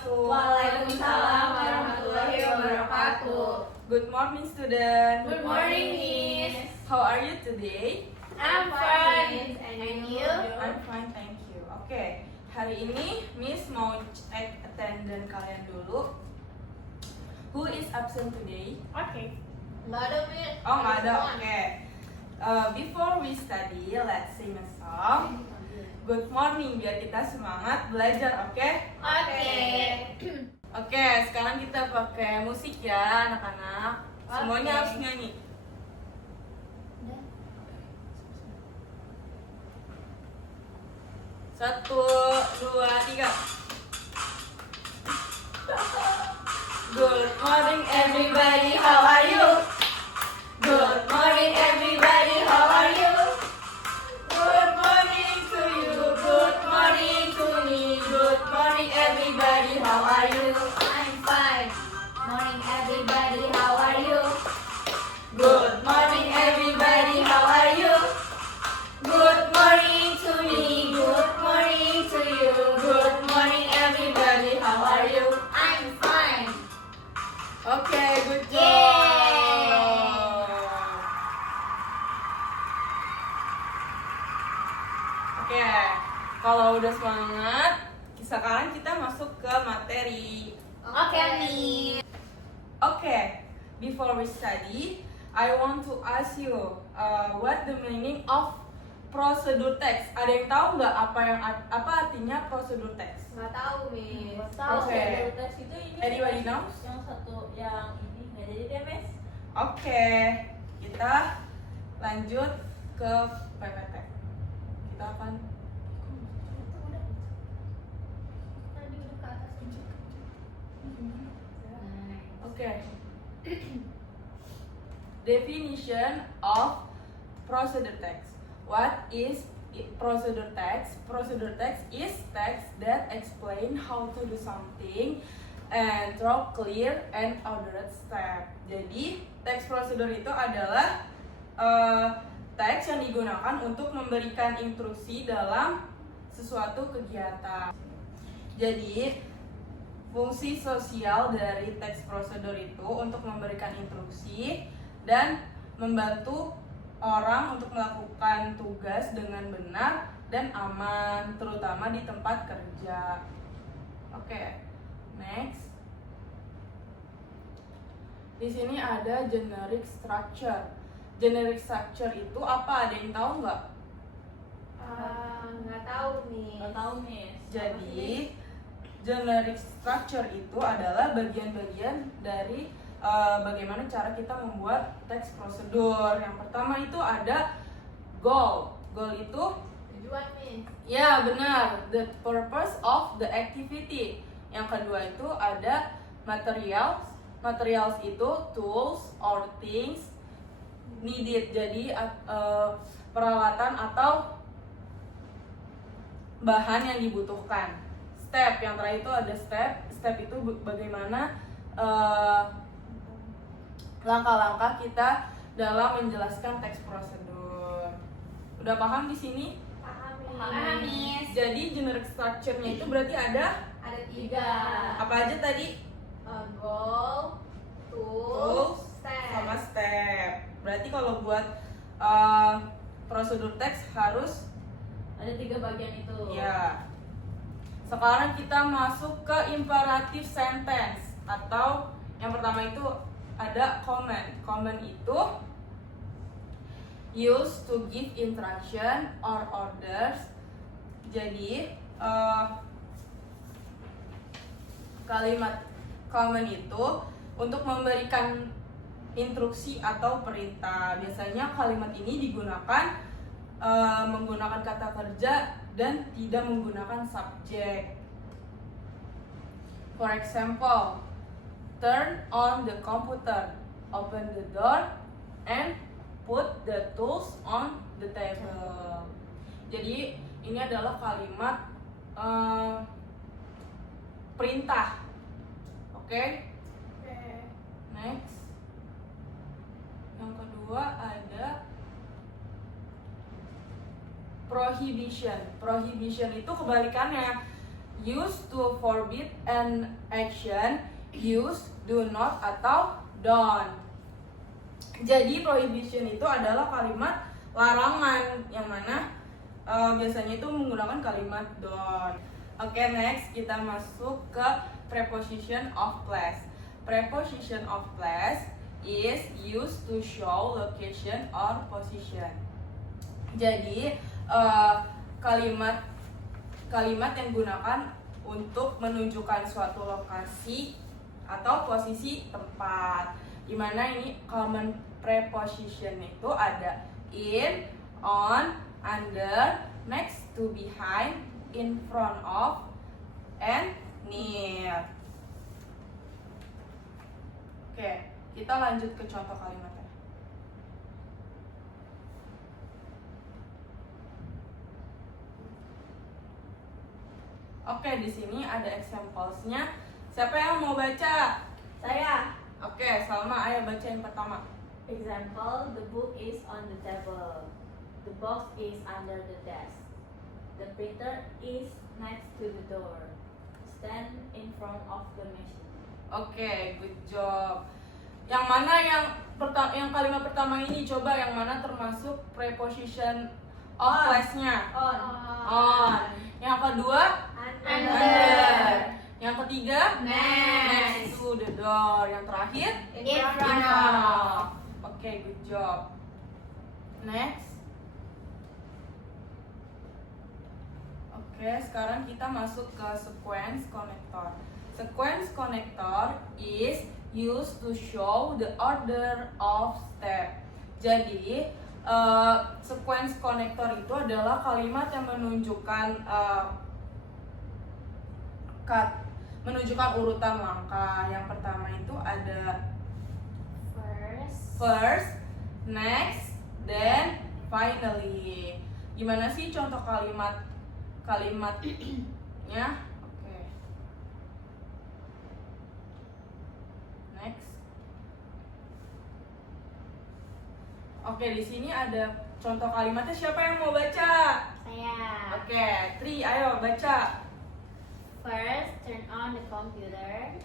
wabarakatuh. Waalaikumsalam warahmatullahi wabarakatuh. Good morning, student. Good morning, Miss. How are you today? I'm fine. And you? I'm fine, thank you. Oke, hari ini Miss mau cek attendance kalian dulu. Who is absent today? Okay. Nggak ada, Miss. Oh, nggak ada. Oke. Before we study, let's sing a song. Good morning, biar kita semangat belajar, oke? Oke, sekarang kita pakai musik ya, anak-anak. Semuanya harus nyanyi. Satu, dua, tiga. Good morning everybody, how are you? Good morning everybody, how are you? Good morning to you, good morning to me. Good morning everybody, how are you? I'm fine. Morning, everybody. How are you? Good morning everybody, how are you? Good morning to me, good morning to you. Good morning everybody, how are you? I'm fine. Oke, good job. Oke, kalau udah semangat, sekarang kita masuk ke materi. Okay, Miss. Oke, before we study, I want to ask you, what the meaning of prosedur text? Ada yang tahu nggak apa artinya prosedur text? Nggak tahu, Miss. Oke. Tes itu ini Anybody knows? yang satu yang ini nggak jadi deh, Mes. Oke, kita lanjut ke PPT. Kita akan Tadi udah ke atas. Oke. Definition of procedure text. What is procedure text? Procedure text is text that explain how to do something and through clear and ordered step. Jadi, teks prosedur itu adalah teks yang digunakan untuk memberikan instruksi dalam sesuatu kegiatan. Jadi, fungsi sosial dari teks prosedur itu untuk memberikan instruksi dan membantu orang untuk melakukan tugas dengan benar dan aman, terutama di tempat kerja. Oke, next. Di sini ada generic structure. Generic structure itu apa? Ada yang tahu nggak? Nggak tahu, Miss. Nggak tahu, Mes. Jadi, generic structure itu adalah bagian-bagian dari bagaimana cara kita membuat teks prosedur. Yang pertama itu ada goal. Goal itu Tujuan, Miss. ya benar, the purpose of the activity. Yang kedua itu ada materials. Materials itu tools or things needed. Jadi peralatan atau bahan yang dibutuhkan. Step yang terakhir itu ada step. Step itu bagaimana langkah-langkah kita dalam menjelaskan teks prosedur. Udah paham di sini? Paham, Paham, Miss. Jadi generic structure-nya itu berarti ada Ada 3. apa aja tadi? Goal, tools, Tools step. sama step. Berarti kalau buat prosedur teks harus Ada 3 bagian itu. ya. Sekarang kita masuk ke imperative sentence atau yang pertama itu ada command. Command itu used to give instruction or orders. Jadi kalimat command itu untuk memberikan instruksi atau perintah. Biasanya kalimat ini digunakan menggunakan kata kerja dan tidak menggunakan subjek. For example, turn on the computer, open the door, and put the tools on the table. Jadi ini adalah kalimat perintah. Oke? Next. Yang kedua ada prohibition. Prohibition itu kebalikannya. use to forbid an action, use, do not, atau don't. Jadi prohibition itu adalah kalimat larangan yang mana biasanya itu menggunakan kalimat don't. Oke, next kita masuk ke preposition of place. Preposition of place is used to show location or position. Jadi kalimat yang digunakan untuk menunjukkan suatu lokasi atau posisi tempat. Dimana ini common preposition itu ada in, on, under, next to, behind, in front of, and near. Oke, kita lanjut ke contoh kalimatnya. Oke, di sini ada examples-nya. Siapa yang mau baca? Saya. Oke, Salma, ayo baca yang pertama. Example, the book is on the table. The box is under the desk. The printer is next to the door. Stand in front of the machine. Oke, good job. Yang mana yang kalimat pertama ini, coba yang mana termasuk preposition of place-nya? On. Yang kedua? Under. Yang ketiga? Next to the door. Yang terakhir? In front of. Oke, good job. Next. Oke, sekarang kita masuk ke sequence connector. Sequence connector is used to show the order of step. Jadi, sequence connector itu adalah kalimat yang menunjukkan urutan langkah. Yang pertama itu ada first, next, then finally. Gimana sih contoh kalimatnya? Oke. Next. Oke, di sini ada contoh kalimatnya. Siapa yang mau baca? Saya. Oke, Tri, ayo baca. First, turn on the computer.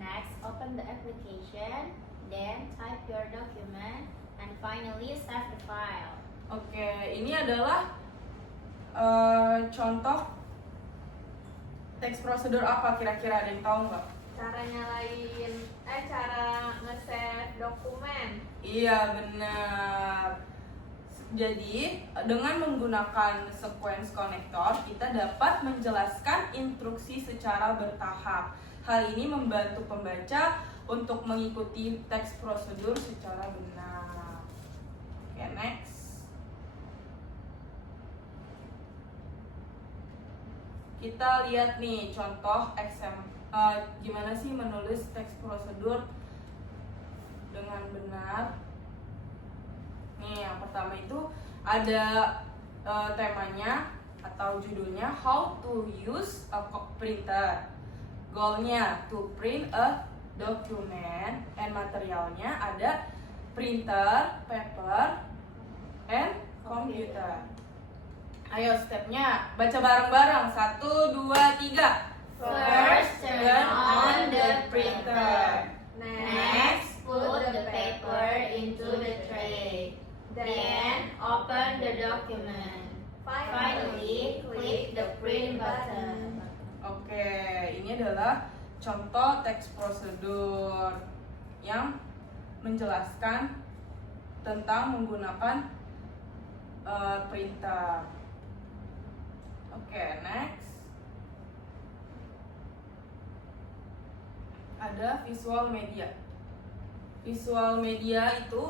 Next, open the application. Then, type your document. And finally, save the file. Oke, ini adalah contoh text procedure apa kira-kira, ada yang tahu nggak? Cara nge-save dokumen. Iya, benar. Jadi, dengan menggunakan sequence connector, kita dapat menjelaskan instruksi secara bertahap. Hal ini membantu pembaca untuk mengikuti teks prosedur secara benar. Oke, next. Kita lihat nih contoh gimana sih menulis teks prosedur dengan benar. Nih, yang pertama itu ada temanya atau judulnya How to use a printer. Goalnya to print a document, and materialnya ada printer, paper, and computer. Ayo stepnya baca bareng-bareng. 1, 2, 3. First, turn on the printer. Next, Put the paper into the tray. Then, open the document. Finally, click the print button. Oke, ini adalah contoh teks prosedur yang menjelaskan tentang menggunakan printer. Oke, next. Ada visual media. Visual media itu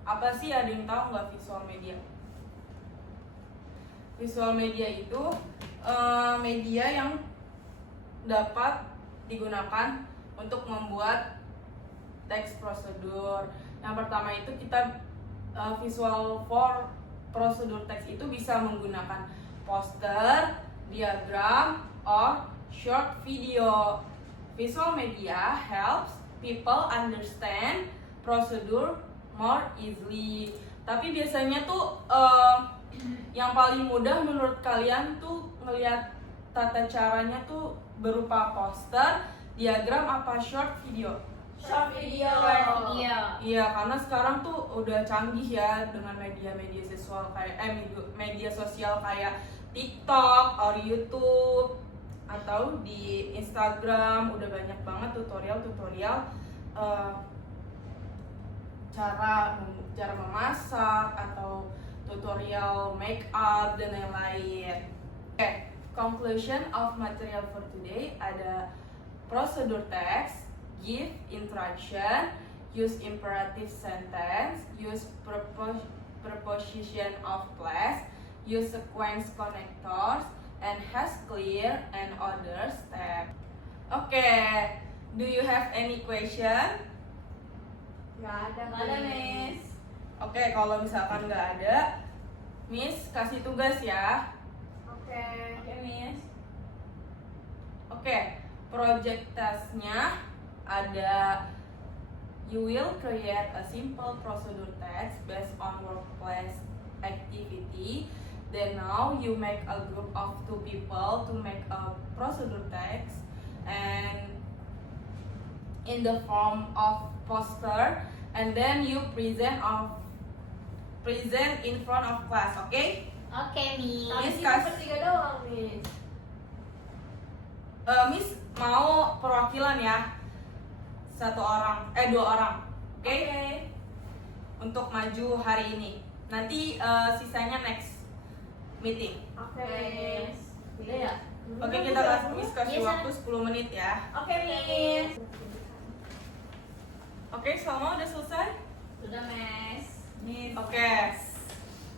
apa sih? Ada yang tahu nggak visual media? Visual media itu media yang dapat digunakan untuk membuat teks prosedur. Yang pertama itu kita visual for prosedur teks itu bisa menggunakan poster, diagram, or short video. Visual media helps people understand procedure more easily. Tapi biasanya tuh yang paling mudah menurut kalian tuh ngelihat tata caranya tuh berupa poster, diagram, apa short video. Short video. Short video. Iya, karena sekarang tuh udah canggih ya dengan media-media sosial kayak media sosial kayak TikTok atau YouTube atau di Instagram udah banyak banget tutorial cara memasak atau tutorial make up dan lain-lain. Oke, conclusion of material for today ada procedure text, give instruction, use imperative sentence, use preposition of class, use sequence connectors, and has clear and other step. Okay, do you have any question? Nggak ada, Miss. Oke, kalau misalkan nggak ada, Miss kasih tugas ya. Oke, Miss. Oke, project tasknya ada you will create a simple procedure text based on workplace activity. Then now you make a group of 2 people to make a procedure text and in the form of poster, and then you present in front of class, okay? Oke, Miss. Miss, Kita bertiga doang, Miss. Miss mau perwakilan ya, 2 orang, oke? Oke. Untuk maju hari ini. Nanti sisanya next meeting. Oke, Miss. Bila ya? Oke, kita kasih Yes, waktu 10 menit ya. Oke, Miss. Oke, semua udah selesai? Sudah, Miss. Oke.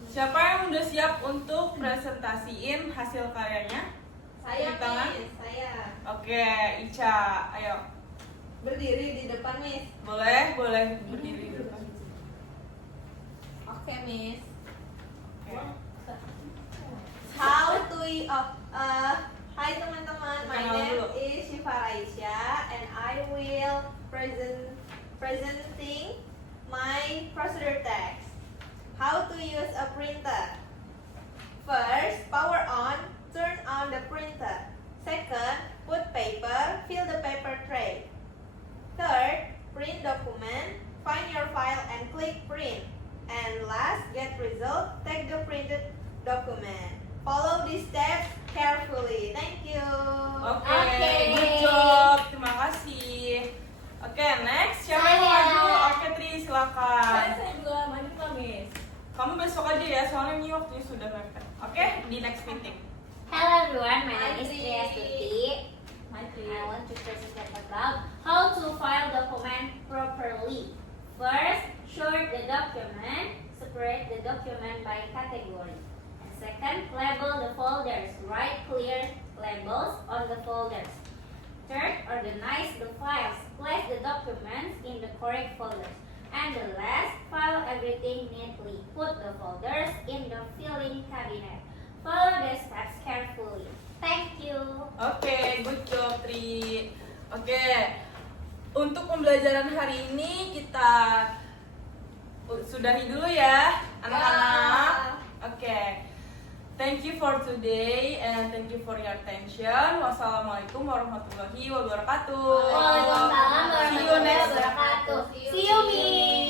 Siapa yang udah siap untuk presentasiin hasil karyanya? Saya, Di tangan? Miss. Saya. Oke, Ica, ayo. Berdiri di depan, Miss. Boleh berdiri dulu. Oke, Miss. Oke. How do you Hai teman-teman, my Kenal name dulu. is Syifa Raisya and I will presenting my procedure text. How to use a printer. First, power on, turn on the printer. Second, put paper, fill the paper tray. Third, print document, find your file and click print. And last, get result, take the printed document. Follow these steps carefully. Thank you. Oke, Oke. good job. Terima kasih. Oke, next siapa yang mau Saya. maju? Oke, Tri, silakan. Saya juga maju nggak, Miss? Kamu besok aja ya, soalnya ini waktunya sudah mepet. Oke, di next meeting. Hello everyone, my name is Hi, Tria Stuti. Maju. I want to present about how to file document properly. First, sort the document, separate the document by category. And second, label the folders, write clear labels on the folders. Third, organize the files, place the documents in the correct folders. And the last, file everything neatly. Put the folders in the filing cabinet. Follow the steps carefully. Thank you. Oke, good job, Tri. Oke, untuk pembelajaran hari ini kita sudahi dulu ya, anak-anak. Oke, thank you for today and thank you for your attention. Wassalamualaikum warahmatullahi wabarakatuh. Waalaikumsalam See you next warahmatullahi wabarakatuh. See you, Miss.